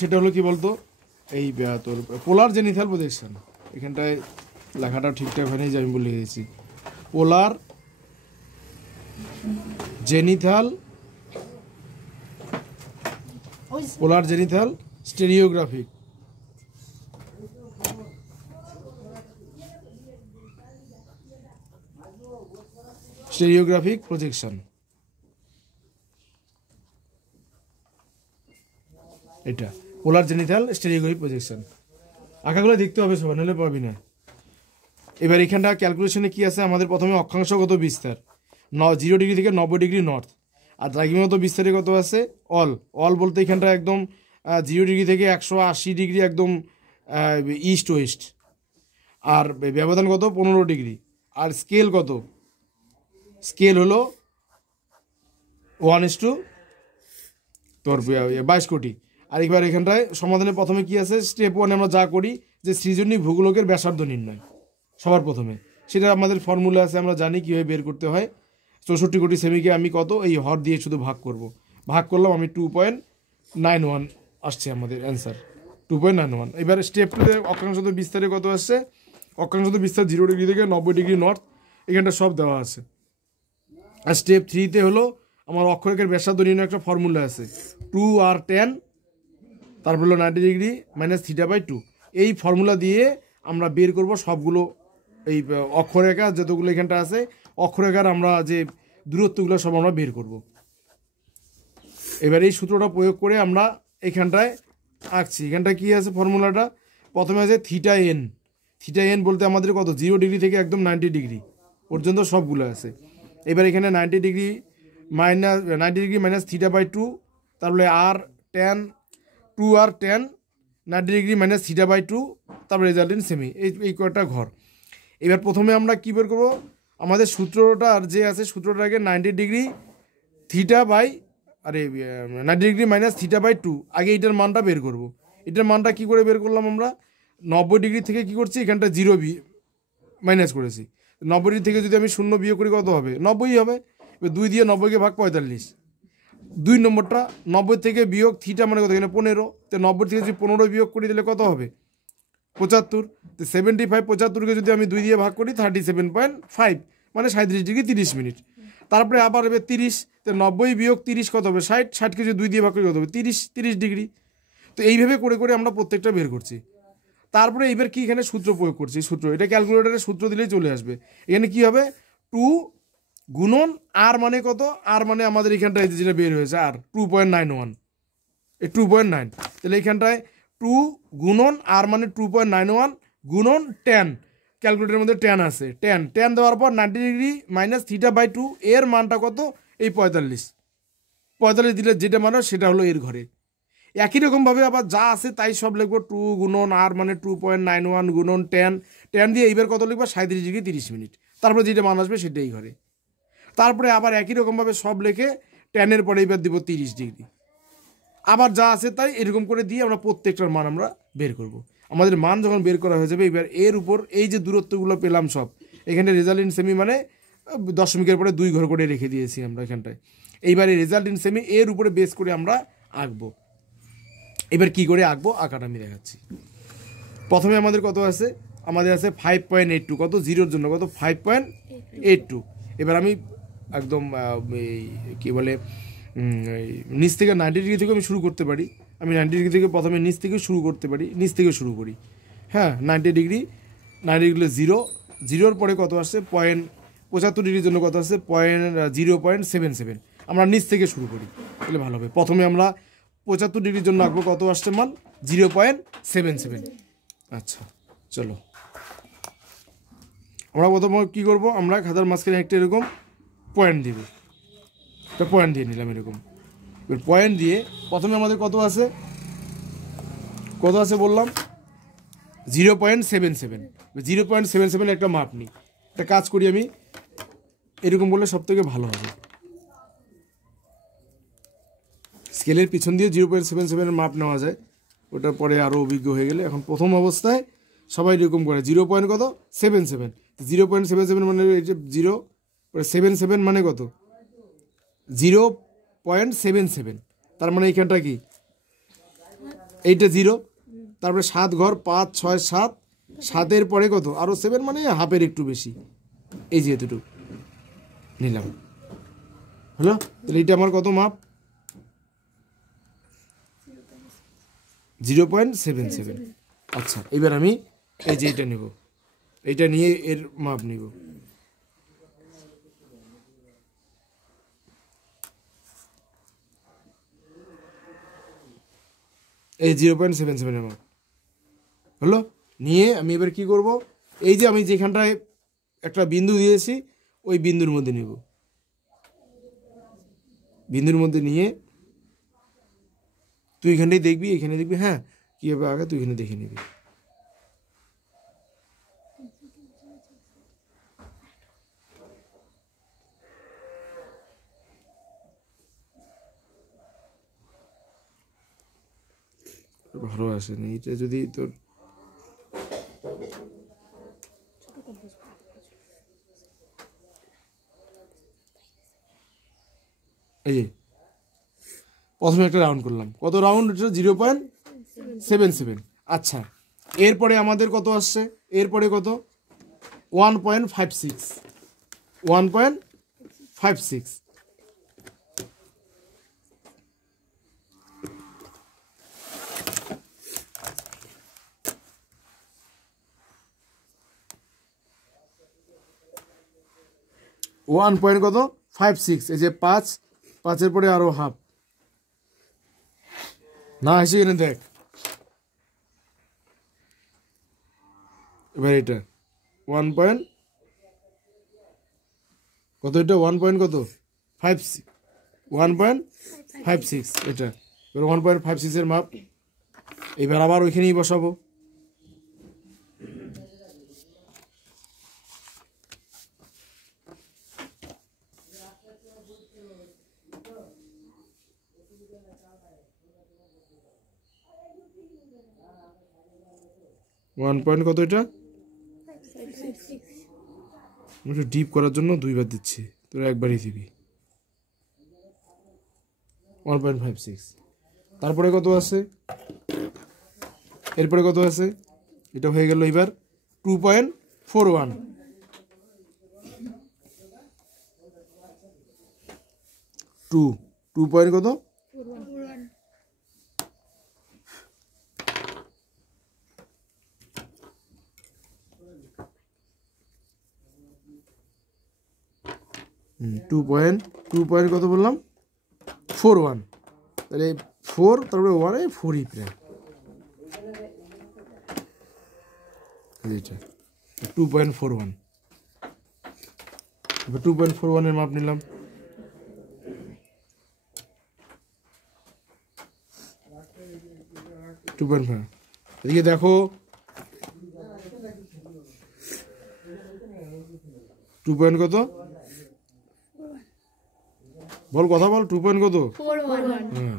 সেটা হলো কি বলতো, এই তোর পোলার জেনিথাল প্রজেকশন। এখানটায় লেখাটাও ঠিকঠাক হয়নি যে আমি বলে গেছি। পোলার জেনিথাল স্টেরিওগ্রাফিক প্রজেকশন। এটা পোলার জেনিথাল স্টেরিওগ্রাফিক প্রজেকশন। আঁকাগুলো দেখতে হবে সবাই, নাহলে পাবি না। এবার এখানটা ক্যালকুলেশনে কি আছে, আমাদের প্রথমে অক্ষাংশগত বিস্তার 0 ডিগ্রি থেকে 90 ডিগ্রি নর্থ, আর দ্রাঘিমাগত বিস্তারে কত আছে অল বলতে এখানটা একদম 0 ডিগ্রি থেকে 180 ডিগ্রি একদম ইস্ট ওয়েস্ট, আর ব্যবধান কত 15 ডিগ্রি, আর স্কেল কত, স্কেল হলো 1:22 কোটি। আর এবার এখানটায় সমাধানে প্রথমে কি আছে, স্টেপ 1 আমরা যা করি যে সৃজনী ভূগোলকের ব্যাসার্ধ নির্ণয় সবার প্রথমে, সেটা আমাদের ফর্মুলা আছে, আমরা জানি কীভাবে বের করতে হয়। 64 কোটি সেমিকে আমি কত এই হর দিয়ে শুধু ভাগ করলাম, আমি 2.91 আসছে আমাদের অ্যান্সার 2.91। এবার স্টেপ 2 অক্ষাংশগত বিস্তারে কত আসছে, অক্ষাংশগত বিস্তার 0 ডিগ্রি থেকে 90 ডিগ্রি নর্থ, এখানটা সব দেওয়া আছে। আর স্টেপ 3 হলো আমার অক্ষরেখার ব্যাসার্ধ নির্ণয় একটা ফর্মুলা আছে, 2r10 তারপর হলো 90 ডিগ্রি মাইনাস θ/2। এই ফর্মুলা দিয়ে আমরা বের করব সবগুলো এই অক্ষরেখা যতগুলো এখানটা আছে, অক্ষরেখার আমরা যে দূরত্বগুলো সব আমরা বের করব। এবার এই সূত্রটা প্রয়োগ করে আমরা এখানটায় আঁকছি। এখানটায় কী আছে ফর্মুলাটা, প্রথমে আছে θn বলতে আমাদের কত 0 ডিগ্রি থেকে একদম 90 ডিগ্রি পর্যন্ত সবগুলো আছে। এবার এখানে 90 ডিগ্রি মাইনাস θ/2, তারপরে r10 90 ডিগ্রি মাইনাস θ/2, তারপরে রেজাল্টেন্ট সেমি, এই কয়টা ঘর। এবার প্রথমে আমরা কী বের করবো, আমাদের সূত্রটার যে আছে সূত্রটাকে 90 ডিগ্রি মাইনাস θ/2 আগে এটার মানটা বের করব। এটার মানটা কি করে বের করলাম আমরা, 90 ডিগ্রি থেকে কি করছি, এখানটা 0 মাইনাস করেছি। 90 ডিগ্রি থেকে যদি আমি 0 বিয়োগ করি কত হবে, 90 হবে। এবার 2 দিয়ে 90কে ভাগ 45। 2 নম্বরটা 90 থেকে বিয়োগ থিটা মানে কত, এখানে 15, তো 90 থেকে যদি 15 বিয়োগ করি দিলে কত হবে 75। তো 75কে যদি আমি 2 দিয়ে ভাগ করি 37.5 মানে 37 ডিগ্রি 30 মিনিট। তারপরে আবার এবার 30, তো 90 বিয়োগ 30 কত হবে 60কে যদি 2 দিয়ে ভাগ করি কত হবে 30 ডিগ্রি। তো এইভাবে করে আমরা প্রত্যেকটা বের করছি। তারপরে এবার কি এখানে সূত্র প্রয়োগ করছি, এটা ক্যালকুলেটরে সূত্র দিলেই চলে আসবে। এখানে কি হবে 2 গুণন আর মানে কত, আর মানে আমাদের এখানটায় যেটা বের হয়েছে আর 2.91, এই 2.9, তাহলে এখানটায় 2 গুণন আর মানে 2.91 গুণন 10, ক্যালকুলেটরের মধ্যে 10 আছে, 10 দেওয়ার পর 90 ডিগ্রি মাইনাস θ/2 এর মানটা কত, এই 45 দিলে যেটা মানে সেটা হলো এর ঘরে। একই রকমভাবে আবার যা আছে তাই সব লিখবো, 2 গুণন আর মানে 2.91 গুণন 10 দিয়ে এইবার কত লিখবো 37 ডিগ্রি 30 মিনিট, তারপরে যেটা মান আসবে সেটাই ঘরে। তারপরে আবার একই রকমভাবে সব লিখে 10-এর পরে এবার দিব 30 ডিগ্রি, আবার যা আছে তাই এরকম করে দিয়ে আমরা প্রত্যেকটার মান আমরা বের করব। আমাদের মান যখন বের করা হয়ে যাবে, এবার এর উপর এই যে দূরত্বগুলো পেলাম সব, এখানে রেজাল্ট ইন সেমি মানে দশমিকের পরে 2 ঘর করে রেখে দিয়েছি আমরা এখানটায়। এইবারে রেজাল্ট ইন সেমি এর উপরে বেস করে আমরা আঁকবো। এবার কি করে আঁকবো আঁকাটা আমি দেখাচ্ছি। প্রথমে আমাদের কত আছে, আমাদের আছে 5.82, কত 0-র জন্য কত 5.82। এবার আমি একদম কি বলে নিচ থেকে 90 ডিগ্রি থেকে আমি শুরু করতে পারি, আমি 90 ডিগ্রি থেকে প্রথমে নিচ থেকে শুরু করতে পারি, নিচ থেকে শুরু করি। হ্যাঁ 90 ডিগ্রি 0-র পরে কত আসছে 75 ডিগ্রির জন্য কত আসছে 0.77, আমরা নিচ থেকে শুরু করি তাহলে ভালো হবে। প্রথমে আমরা 75 ডিগ্রির জন্য আঁকবো, কত আসছে মান 0.77। আচ্ছা চলো আমরা প্রথমে কী করবো, আমরা খাতার মাঝখানে একটা এরকম পয়েন্ট দিব, একটা পয়েন্ট দিয়ে নিলাম এরকম। এবার পয়েন্ট দিয়ে প্রথমে আমাদের কত আছে বললাম 0.77। 0.77 একটা মাপ নিই, একটা কাজ করি আমি এরকম বললে সব থেকে ভালো হবে। স্কেলের পিছন দিয়ে 0.77 মাপ নেওয়া যায়, ওটার পরে আরও অভিজ্ঞ হয়ে গেলে। এখন প্রথম অবস্থায় সবাই এরকম করে 0.77, 0.77 মানে এই যে 0.77 মানে কত 0.77, তার মানে এইখানটা কি এইটা 0, তারপরে 7 ঘর 5 6 7, 7-এর পরে কত আরও 7 মানে হাফের একটু বেশি, এই যে এতটুকু নিলাম হলো। তাহলে এটা আমার কত মাপ 0.77। আচ্ছা এবার আমি এই যে এটা নেব, এইটা নিয়ে এর মাপ নিব। এই 0.77 মাপ হলো। নিয়ে আমি এবার কি করব, এই যে আমি যেখানটায় একটা বিন্দু দিয়েছি ওই বিন্দুর মধ্যে নেব, বিন্দুর মধ্যে নিয়ে তুই এখানটাই দেখবি, এখানে দেখবি, হ্যাঁ কী হবে আগে তুই এখানে দেখে নিবি। ভালো আসেনি এটা যদি তোর এই যে প্রথমে একটা রাউন্ড করলাম, কত রাউন্ড, এটা 0.77। আচ্ছা এরপরে আমাদের কত আসছে, এরপরে কত 1.56, 1.56। 1 পয়েন্ট কত 56, এই যে 5, 5-এর পরে আরো হাফ, না এসে এখানে দেখ, এবার এটা 1 পয়েন্ট কত, এটা 1 পয়েন্ট কত 56, 1.56 এটা, এবার 1.56-এর মাপ। এবার আবার ওইখানেই বসাবো, ওয়ান পয়েন্ট কত, এটা একটু ডিপ করার জন্য 2বার দিচ্ছি, তোরা একবারই দিবি 1.56। তারপরে কত আছে, এরপরে কত আছে, এটা হয়ে গেল এবার 2.41, 2 পয়েন্ট কত 2 পয়েন্ট কত বললাম 41, তাহলে 4 তারপরে 1 4ই প্রায়, এইটা 2.41। এবার 2.41-এর মাপ নিলাম, এদিকে দেখো 2 পয়েন্ট কত বল, কথা বল, 2 পয়েন্ট কত, হ্যাঁ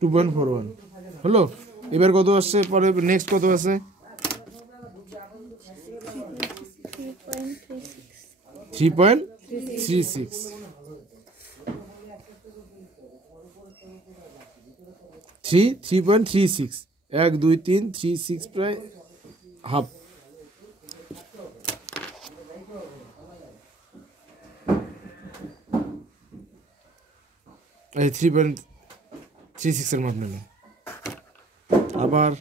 2.41 হলো। এবার কত আসছে পরে, নেক্সট কত আছে 3.36, 3.36, 1 2 3 36 প্রায় হাফ, এই 3.36-এর মাপ নিলাম। আবার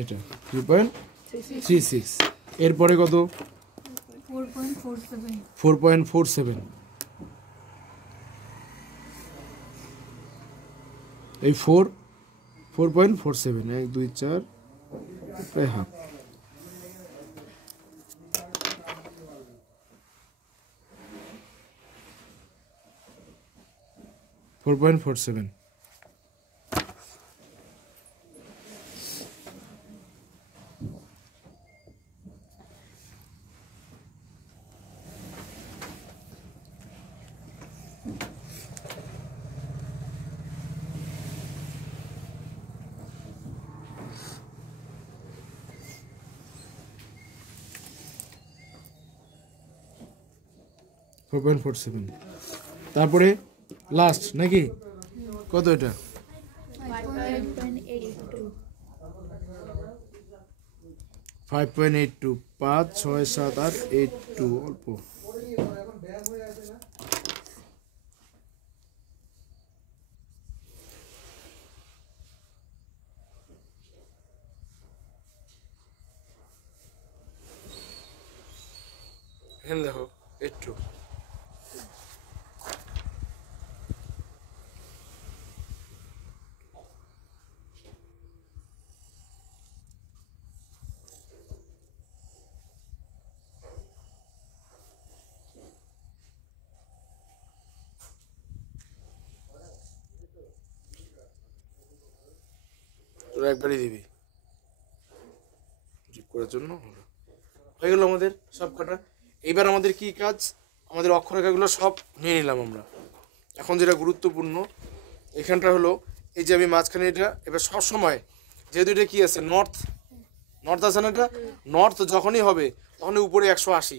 এটা 3.36, এরপরে কত 4.47, এই 4.47, 1 2 4 প্রায় হাফ, 4.47। 4.47। তারপরে লাস্ট নাকি কত এটা 5.82 5 6 7 8 82 অল্প এখানে দেখো 82 তোরা একবারই দিবি ঠিক করার জন্য হয়ে গেল আমাদের সব কটা। এইবার আমাদের কি কাজ, আমাদের অক্ষরেখাগুলো সব নিয়ে নিলাম আমরা। এখন যেটা গুরুত্বপূর্ণ এখানটা হলো এই যে আমি মাঝখানে এটা এবার সব সময় যেহেতু এটা কি আছে নর্থ নর্থ আছে না, এটা নর্থ যখনই হবে তখনই উপরে 180,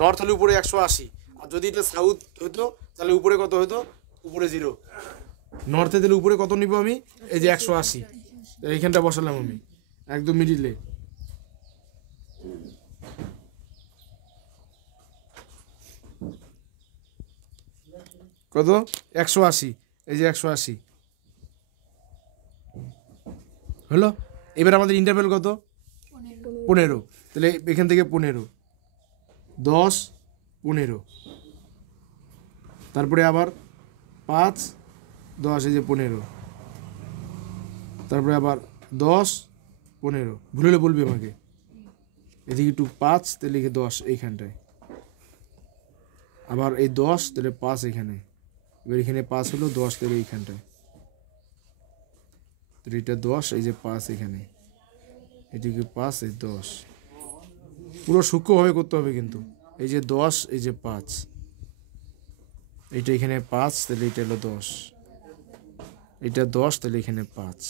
নর্থ হলে উপরে 180, আর যদি এটা সাউথ হতো তাহলে উপরে কত হতো, উপরে 0। নর্থে দিলে উপরে কত নিব আমি, এই যে 180, এইখানটা বসালাম আমি একদম মিডিলে। কত 180, এই যে 180 হলো। এবার আমাদের ইন্টারভ্যাল কত 15, তাহলে এখান থেকে 15 10 15, তারপরে আবার 5 10, এই যে 15, তারপরে আবার 10 15, ভুলে বলবি আমাকে। এদিকে একটু 5 তাহলে লিখে 10 এইখানটায়, আবার এই 10 তাহলে 5 এখানে, এবার এখানে 5 হলো 10 তাহলে এইখানটায়, তাহলে এটা 10, এই যে 5 এখানে, এদিকে 5 এই 10, পুরো সূক্ষ্মভাবে করতে হবে কিন্তু। এই যে 10 এই যে 5, এইটা এখানে 5 তাহলে এটা হলো 10, এটা 10 তাহলে এখানে 5,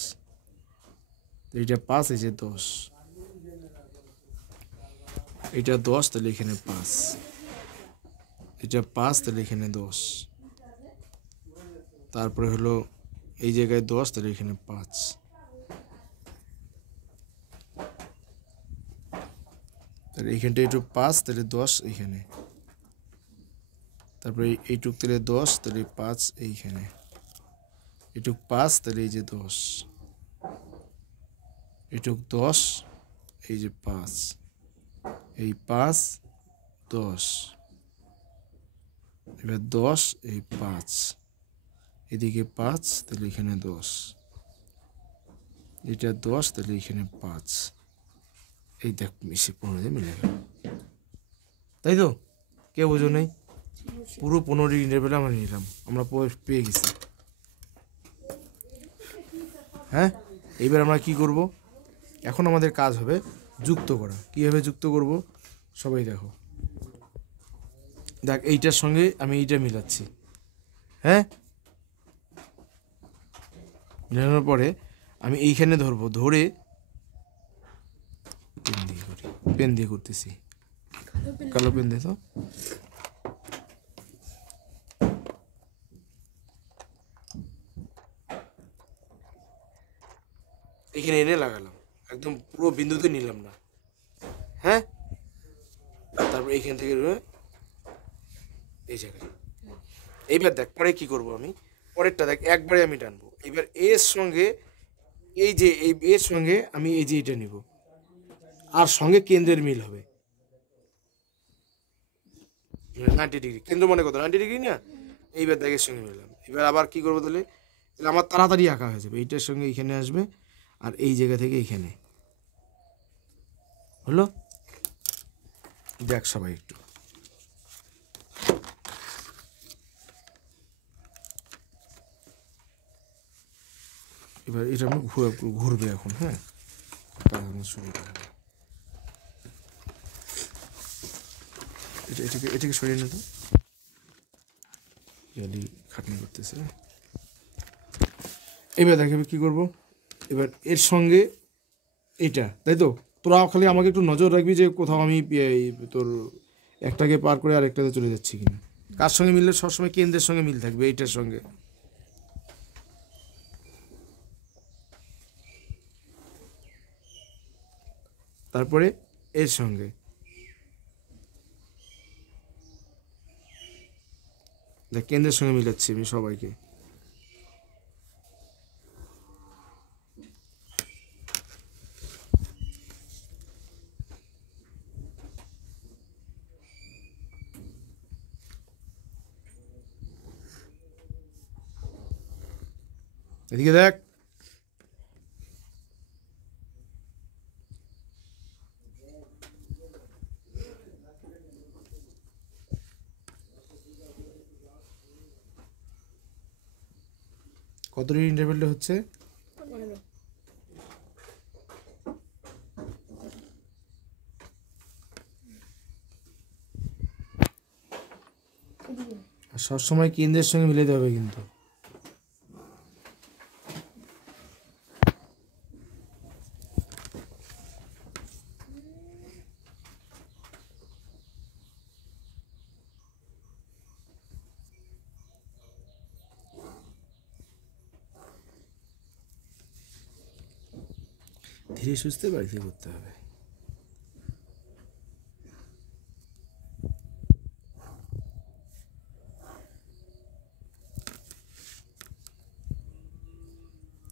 এইটা 5 এই যে 10, এটা 10 তাহলে এখানে 5, এটা 5 তাহলে এখানে 10, তারপরে হলো এই জায়গায় 10 তাহলে এখানে 5, তাহলে এইখানটা একটু 5 তাহলে 10 এইখানে, তারপরে এইটুক তাহলে 10 তাহলে 5 এইখানে, এটুক 5 তাহলে এই যে 10, এটুক 10 এই যে 5, এই 5 10, এবার 10 এই 5, এদিকে 5 তাহলে এখানে 10, এটা 10 তাহলে এখানে 5, এই দেখ মিশে 15 দিয়ে মিলে গেল, তাই তো? কে বোঝো নেই? পুরো 15 ডিগ্রি ইন্টারভ্যাল আমরা নিলাম, আমরা পেয়ে গেছি। হ্যাঁ, এইবার আমরা কি করব, এখন আমাদের কাজ হবে যুক্ত করা। কীভাবে যুক্ত করব সবাই দেখো, দেখ এইটার সঙ্গে আমি এইটা মিলাচ্ছি। হ্যাঁ, মিলানোর পরে আমি এইখানে ধরবো, ধরে পেন দিয়ে করতেছি, কালো পেন দিয়ে। তো এখানে এনে লাগালাম, একদম পুরো বিন্দুতে নিলাম না। হ্যাঁ, তারপর এইখান থেকে এই জায়গায়। এইবার দেখ পরে কি করব আমি, পরেরটা দেখ একবারে আমি টানবো। এবার এর সঙ্গে এই যে এই এর সঙ্গে আমি এই যে এটা নিব, আর সঙ্গে কেন্দ্রের মিল হবে 90 ডিগ্রি। কেন্দ্র মানে কত 90 ডিগ্রি না? এইবার দেখ এর সঙ্গে মিলাম। এবার আবার কি করবো তাহলে, আমার তাড়াতাড়ি আঁকা হয়ে যাবে। এইটার সঙ্গে এইখানে আসবে, আর এই জায়গা থেকে এইখানে হলো। দেখ সবাই একটু, এবার এটা আমি ঘুরবে এখন। হ্যাঁ, সুবিধা হবে। এটাকে সরিয়ে নিত, জালি খাটনি করতেছে। এবার দেখবে কি করব, এবার এর সঙ্গে এটা, তাই তো? তোরা খালি আমাকে একটু নজর রাখবি যে কোথাও আমি তোর একটাকে পার করে আরেকটাতে চলে যাচ্ছি কিনা। কার সঙ্গে মিললে? সবসময় কেন্দ্রের সঙ্গে মিল থাকবে, এইটার সঙ্গে। তারপরে এর সঙ্গে, দেখ কেন্দ্রের সঙ্গে মিলাচ্ছি আমি সবাইকে। এদিকে দেখ, কত ডিগ্রি ইন্টারভ্যালটা হচ্ছে? আর সবসময় কেন্দ্রের সঙ্গে মিলাতে হবে কিন্তু। ধীরে সুস্থে বাড়িতে করতে হবে।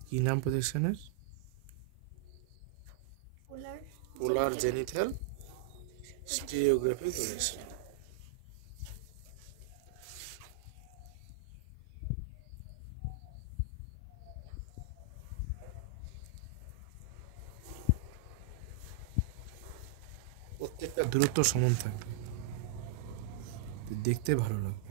কি নাম প্রজেকশনের? পোলার জেনিথাল স্টিরিওগ্রাফি প্রজেকশন। প্রত্যেকটা দূরত্ব সমান থাকবে, দেখতে ভালো লাগবে।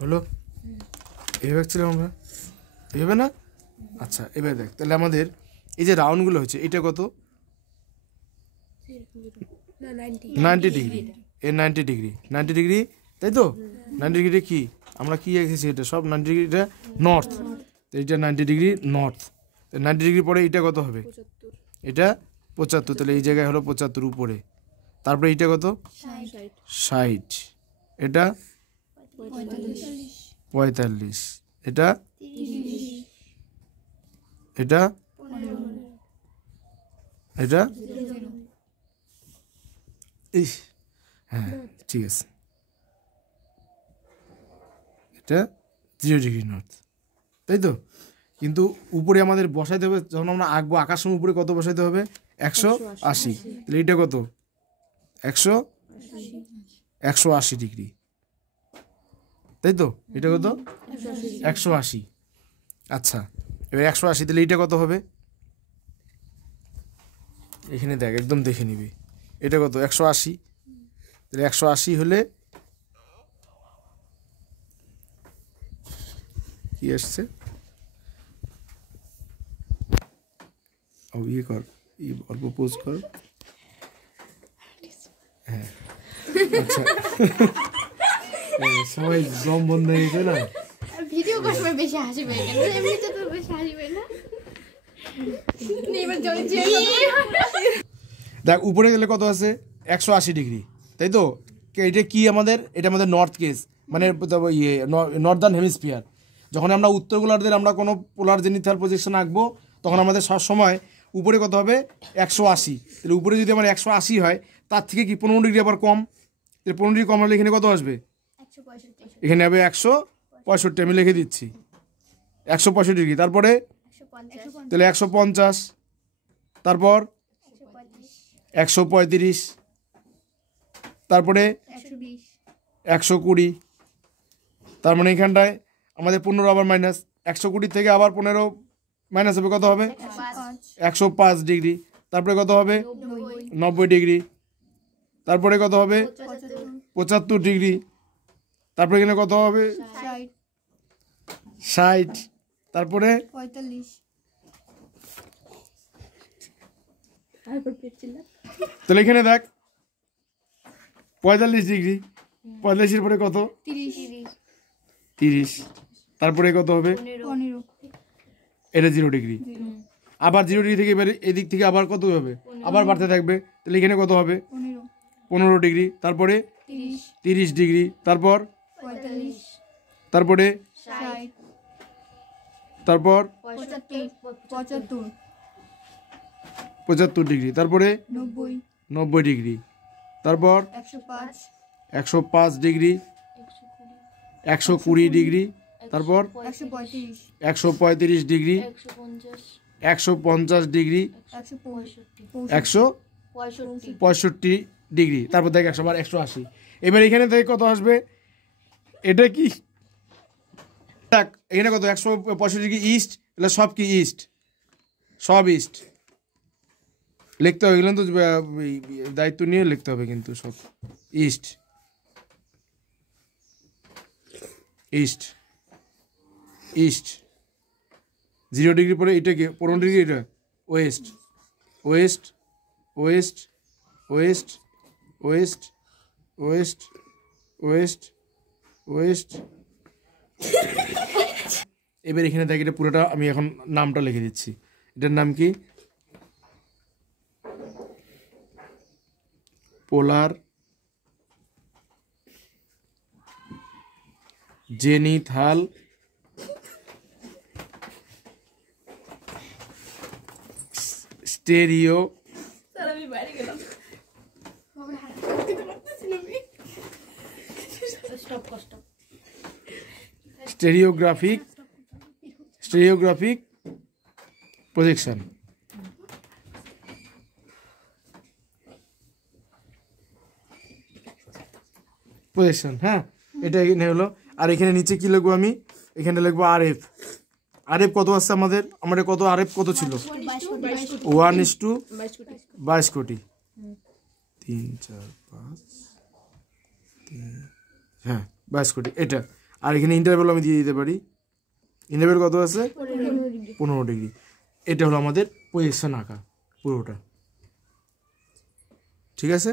হলো? এভাবে ছিলাম আমরা, এভাবে না? আচ্ছা এবার দেখ, তাহলে আমাদের এই যে রাউন্ডগুলো হচ্ছে, এটা কত? 90 ডিগ্রি। এর 90 ডিগ্রি, 90 ডিগ্রি, তাই তো? 90 ডিগ্রি কি আমরা কি এঁকেছি? এটা সব 90 ডিগ্রি, এটা নর্থ, তো এটা 90 ডিগ্রি নর্থ। 90 ডিগ্রি পরে এটা কত হবে? এটা 75, তাহলে এই জায়গায় হলো 75 উপরে। তারপরে এটা কত? 60, এটা 45, এটা এটা এটা ইস, হ্যাঁ ঠিক আছে, এটা 0 ডিগ্রি নর্থ, তাই তো? কিন্তু উপরে আমাদের বসাইতে হবে, যখন আমরা আঁকবো আঁকার সময় উপরে কত বসাইতে হবে? 180, তাহলে এটা কত? 180 ডিগ্রি, তাই তো? এটা কত? 180। আচ্ছা এবার 180, তাহলে এটা কত হবে? এখানে দেখ, একদম দেখে নিবি, এটা কত? 180, তাহলে 180 হলে কি আসছে? ইয়ে কর, অল্প পোজ কর, হ্যাঁ আচ্ছা সবাই দম বন্ধ হয়ে গেছে না? ভিডিও করার সময় বেশি হাসি পেয়ে গেল, এমনিতে তো বেশি হাসি পেয়ে না। দেখ উপরে গেলে কত আছে? 180 ডিগ্রি, তাই তো? এটা কি আমাদের? এটা আমাদের নর্থ কেস, মানে ইয়ে নর্দার্ন হেমিস্ফিয়ার। যখন আমরা উত্তর গোলার্ধের আমরা কোনো পোলার জেনিথাল প্রজেকশন আঁকবো, তখন আমাদের সবসময় উপরে কত হবে? 180। তাহলে উপরে যদি আমার 180 হয়, তার থেকে কি 15 ডিগ্রি আবার কম, তাহলে 15 ডিগ্রি কম হলে এখানে কত আসবে? এখানে হবে 165, আমি লিখে দিচ্ছি 165 ডিগ্রি। তারপরে তাহলে 150, তারপর 135, তারপরে 120, তার মানে এখানটায় আমাদের 15 আবার মাইনাস, 120 থেকে আবার 15 মাইনাস হবে, কত হবে? 105 ডিগ্রি। তারপরে কত হবে? 90 ডিগ্রি। তারপরে কত হবে? 75 ডিগ্রি। তারপরে এখানে কত হবে? 60। তারপরে 45। তাহলে এখানে দেখ 45 ডিগ্রি, 45-এর পরে কত? 30। 30। তারপরে কত হবে? 15 এটা 0 ডিগ্রি। আবার 0 ডিগ্রি থেকে এবারে এদিক থেকে আবার কত হবে? আবার বাড়তে থাকবে। তাহলে এখানে কত হবে? 15 ডিগ্রি। তারপরে 30 ডিগ্রি। তারপর 45 তারপরে 60 তারপর 75 75 ডিগ্রি। তারপরে 90 90 ডিগ্রি। তারপর 105 105 ডিগ্রি, 120 ডিগ্রি। তারপর 135 135 ডিগ্রি, 150 ডিগ্রি, 165 ডিগ্রি। তারপর দেখ 100 বার 180। এবার এখানে থেকে কত আসবে? এটা কি দেখ এখানে কত? 165 ডিগ্রি ইস্ট। এগুলো সব কি ইস্ট, সব ইস্ট লিখতে হবে। এগুলো তো দায়িত্ব নিয়ে লিখতে হবে কিন্তু সব ইস্ট ইস্ট ইস্ট। 0 ডিগ্রি পরে এটা কি? 15 ডিগ্রি এটা West West West West West West West West. এবার এখানে দেখ এটা পুরোটা আমি এখন নামটা লিখে দিচ্ছি। এটার নাম কি? পোলার zenithal stereo stereographic projection. Projection, হ্যাঁ এটা এখানে হলো। আর এখানে নিচে কি লিখবো আমি? এখানে লিখবো আরএফ। আরএফ কত আসছে আমাদের? আমাদের কত আরএফ কত ছিল? 1:22 কোটি। 3 4 5 হ্যাঁ 22 কোটি এটা। আর এখানে ইন্টারভ্যাল আমি দিয়ে দিতে পারি। ইন্টারভ্যাল কত আছে? 15 ডিগ্রি। এটা হলো আমাদের প্রজেকশন আঁকা পুরোটা। ঠিক আছে।